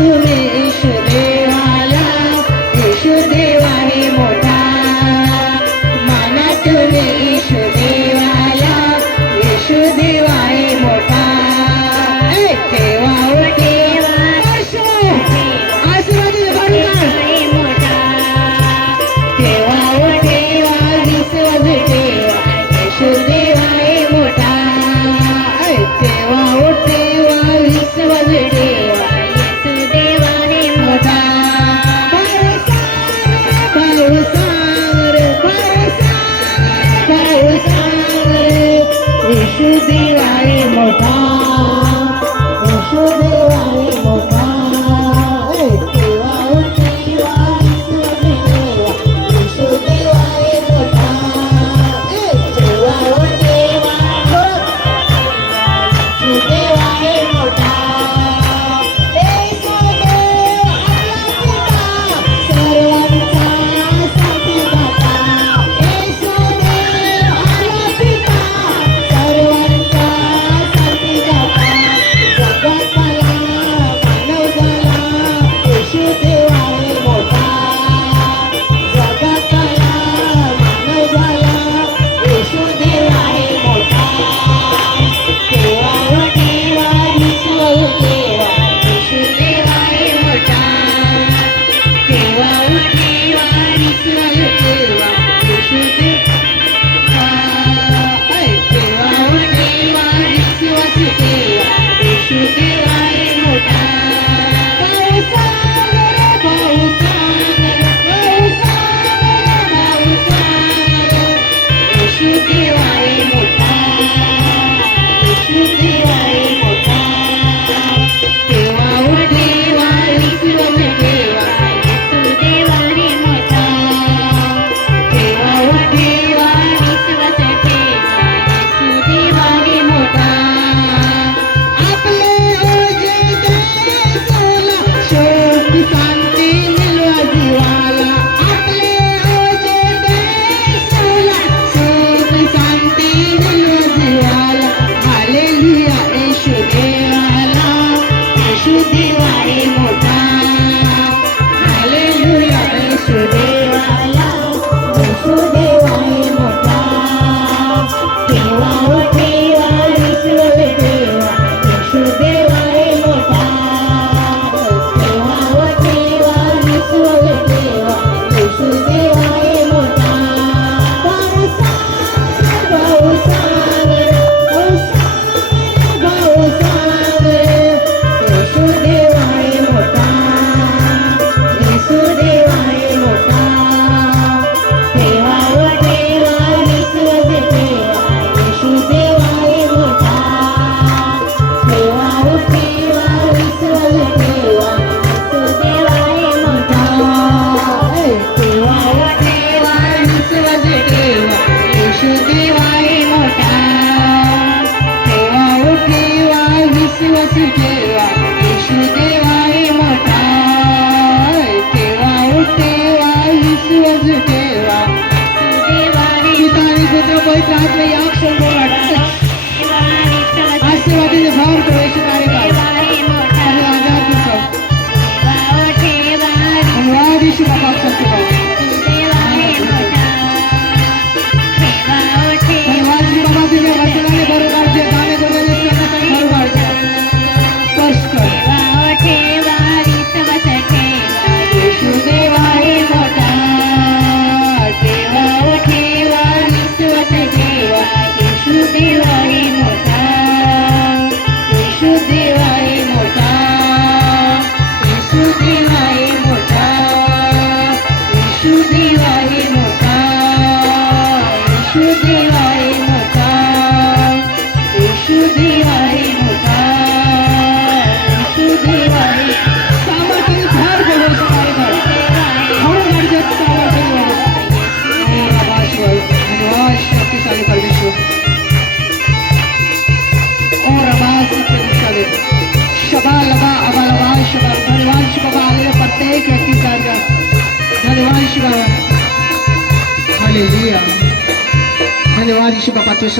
you. সিরাই মোটা বসুদেবাই মোটা। वासुदेवा विष्णुदेवाय मोठा तेव्हा देवा विष्णुदेवा पुत्र पवित्र आत्म या क्षण आशीर्वादीने भाव प्रवेश శుభ పత్రిష